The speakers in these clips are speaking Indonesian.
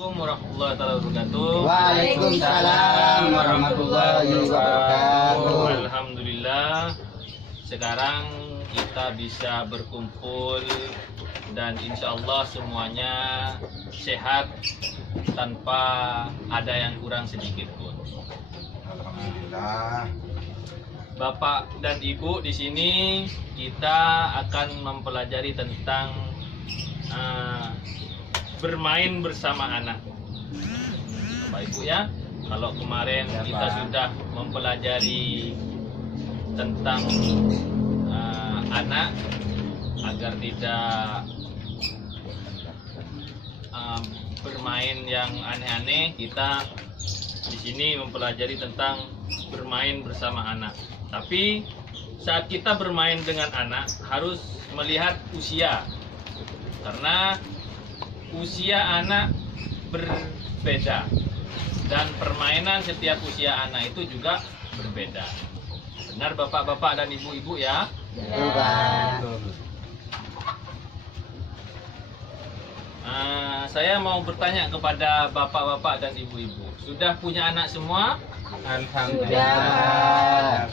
Assalamualaikum warahmatullahi wabarakatuh. Waalaikumsalam warahmatullahi wabarakatuh. Alhamdulillah, sekarang kita bisa berkumpul dan insya Allah semuanya sehat tanpa ada yang kurang sedikit pun. Alhamdulillah. Bapak dan Ibu, di sini kita akan mempelajari tentang bermain bersama anak. Bapak Ibu ya, kalau kemarin Ya, kita Pak. sudah mempelajari tentang anak agar tidak bermain yang aneh-aneh, kita di sini mempelajari tentang bermain bersama anak. Tapi saat kita bermain dengan anak harus melihat usia, karena usia anak berbeda dan permainan setiap usia anak itu juga berbeda. Benar bapak-bapak dan ibu-ibu ya? Betul, Pak. Saya mau bertanya kepada bapak-bapak dan ibu-ibu, sudah punya anak semua? Alhamdulillah.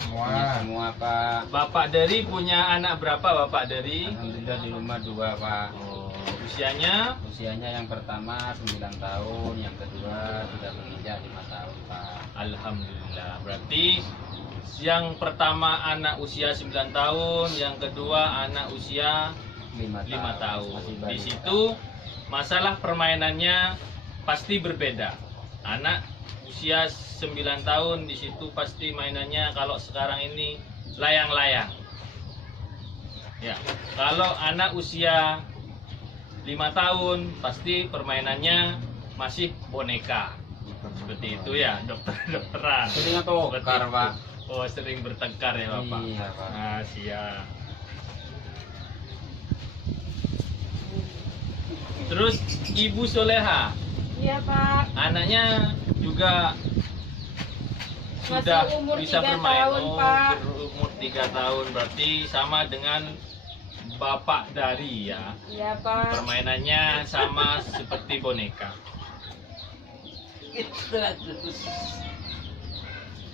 Semua Pak. Bapak Dari punya anak berapa Bapak Dari? Alhamdulillah di rumah 2 Pak. Oh, usianya? Usianya yang pertama 9 tahun, yang kedua sudah menginjak 5 tahun Pak. Alhamdulillah. Berarti yang pertama anak usia 9 tahun, yang kedua anak usia 5 5 tahun. Masih Di bayi, situ masalah permainannya pasti berbeda. Anak usia 9 tahun di situ pasti mainannya kalau sekarang ini layang-layang. Ya, kalau anak usia 5 tahun pasti permainannya masih boneka. Seperti itu ya, dokteran. Sering tokar Pak. Oh, sering bertengkar ya Bapak. Iya Pak. Ah, siap. Terus Ibu Soleha, Iya Pak, anaknya juga masih sudah umur bisa 3 bermain. tahun Pak. Berumur 3 tahun, berarti sama dengan Bapak Dari ya. Iya Pak. Permainannya sama seperti boneka.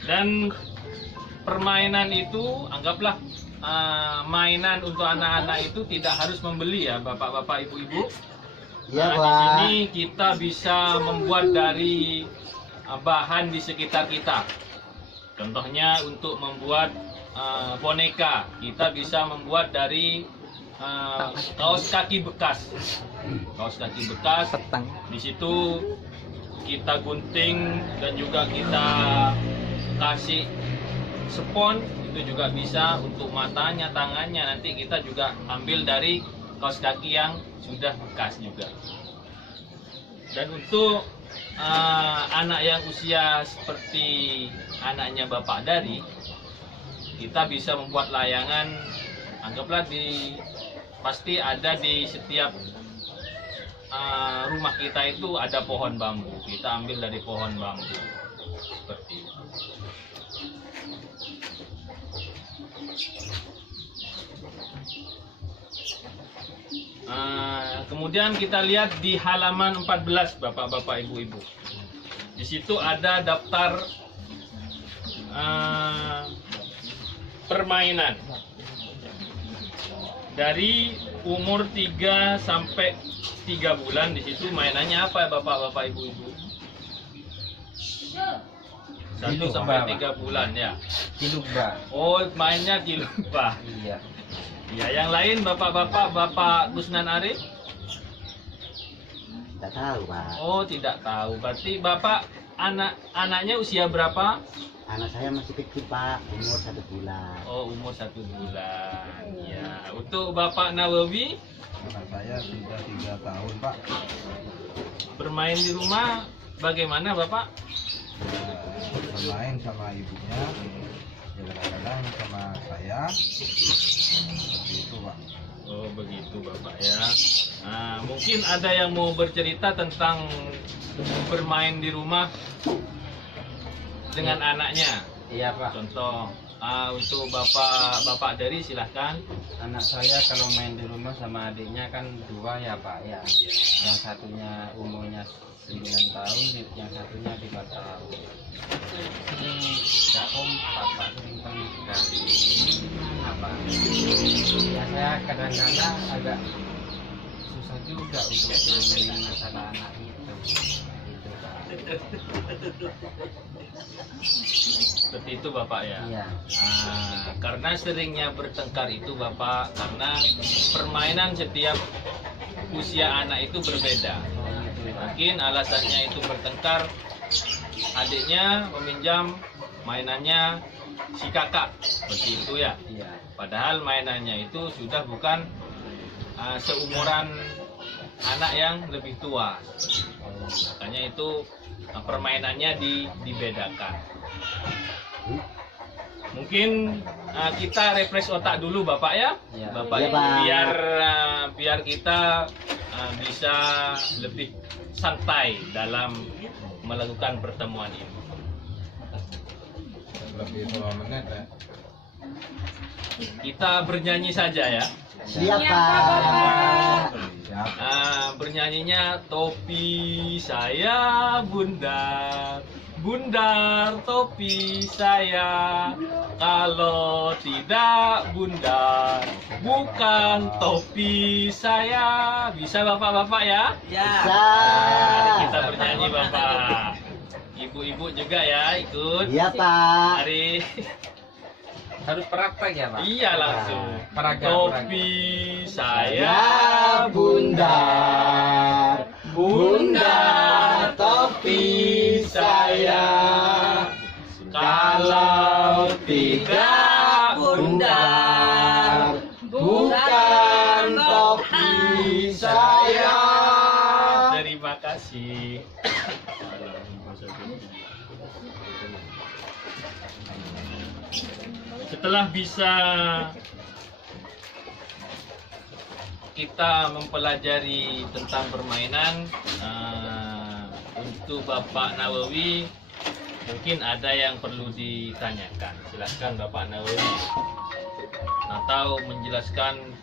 Dan permainan itu anggaplah mainan untuk anak-anak itu tidak harus membeli ya Bapak-bapak Ibu-ibu. Iya, Di Pak. sini kita bisa membuat dari bahan di sekitar kita. Contohnya untuk membuat boneka, kita bisa membuat dari kaos kaki bekas. Kaos kaki bekas. Di situ kita gunting dan juga kita kasih spons, itu juga bisa untuk matanya, tangannya. Nanti kita juga ambil dari kaos kaki yang sudah bekas juga. Dan untuk anak yang usia seperti anaknya Bapak Dari, kita bisa membuat layangan. Anggaplah pasti ada di setiap rumah kita itu ada pohon bambu. Kita ambil dari pohon bambu seperti itu. Kemudian kita lihat di halaman 14 Bapak-bapak Ibu-ibu. Di situ ada daftar permainan dari umur 3 sampai 3 bulan. Di situ mainannya apa Bapak-bapak Ibu-ibu? 1 sampai 3 bulan ya. Kilubah. Oh, mainnya kilubah. Iya. Ya, yang lain bapak-bapak, Bapak Kusnan Arif? Tidak tahu, Pak. Oh, tidak tahu. Berarti Bapak anaknya usia berapa? Anak saya masih kecil, Pak. Umur 1 bulan. Oh, umur 1 bulan. Ya, untuk Bapak Nawawi Anak saya sudah 3 tahun Pak. bermain di rumah bagaimana Bapak? Bermain sama ibunya, ya kadang-kadang sama saya. Seperti itu Pak. Oh, begitu Bapak ya. Nah, mungkin ada yang mau bercerita tentang bermain di rumah dengan anaknya. Iya Pak. Contoh, untuk Bapak Dari silahkan. Anak saya kalau main di rumah sama adiknya kan 2 ya Pak ya. Yang satunya umurnya 9 tahun, yang satunya 5 tahun. Sering nggak kompak, Pak, sering tengkar. Apa? Ya saya kadang-kadang agak susah juga untuk menangani masalah anak itu. Gitu, Pak. Seperti itu Bapak ya. Iya. Karena seringnya bertengkar itu Bapak, karena permainan setiap usia anak itu berbeda. Mungkin alasannya itu bertengkar, adiknya meminjam mainannya si kakak, seperti itu ya. Iya. Padahal mainannya itu sudah bukan seumuran anak yang lebih tua. Makanya itu permainannya dibedakan. Mungkin kita refresh otak dulu Bapak ya. Iya. Bapak Iya, Ibu, Pak. biar kita bisa lebih santai dalam melakukan pertemuan ini. Lebih 10 menit ya. Kita bernyanyi saja ya. Siap, Siap, Bapak. Siap. Bernyanyinya topi saya bundar, bundar topi saya. Kalau tidak bundar, bukan topi saya. Bisa Bapak-bapak ya? Bisa. Kita bernyanyi Bapak. Ibu-ibu juga ya ikut. Iya, Pak. Mari. Harus praktek ya, Pak? Iya langsung. Peraga, Topi saya Ya, bundar, bundar topi saya. Kalau tidak bundar, bukan topi saya. Terima kasih. Setelah bisa kita mempelajari tentang permainan, untuk Bapak Nawawi mungkin ada yang perlu ditanyakan. Silakan Bapak Nawawi, atau menjelaskan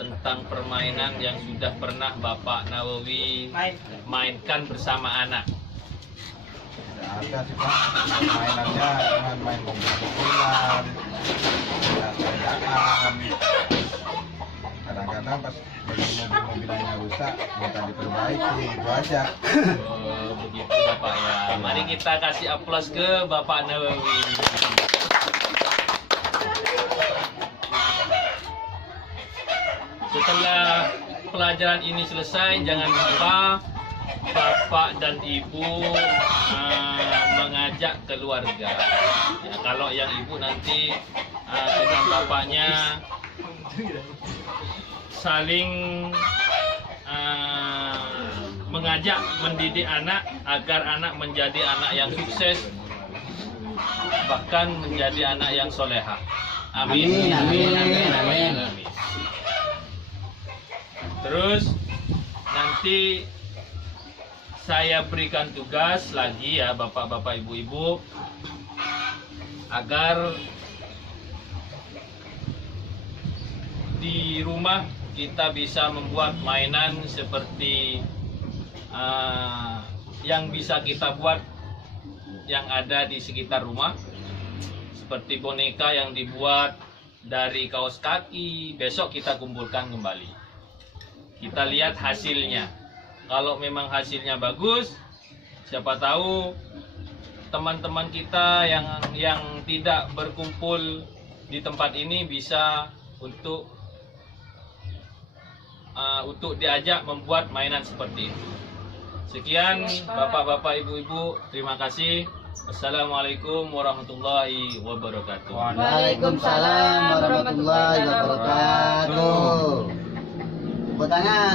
tentang permainan yang sudah pernah Bapak Nawawi mainkan bersama anak. Ada sih Pak, mainannya dengan main mobil-mobilan, sepedaan. Kadang-kadang pas mobil-mobilannya rusak, minta diperbaiki, itu aja. Oh, begitu Bapak ya. Mari kita kasih aplaus ke Bapak Nawawi. Setelah pelajaran ini selesai, jangan lupa Bapak dan Ibu mengajak keluarga. Ya, kalau yang Ibu nanti dengan bapaknya saling mengajak mendidik anak agar anak menjadi anak yang sukses, bahkan menjadi anak yang solehah. Amin. Amin, amin, amin. Amin. Terus nanti saya berikan tugas lagi ya Bapak-bapak, Ibu-ibu, agar di rumah kita bisa membuat mainan seperti yang bisa kita buat yang ada di sekitar rumah, seperti boneka yang dibuat dari kaos kaki. Besok kita kumpulkan kembali, kita lihat hasilnya. Kalau memang hasilnya bagus, siapa tahu teman-teman kita yang tidak berkumpul di tempat ini bisa untuk diajak membuat mainan seperti itu. Sekian Bapak-bapak, Ibu-ibu, terima kasih. Assalamualaikum warahmatullahi wabarakatuh. Waalaikumsalam warahmatullahi wabarakatuh. Tepuk tangan.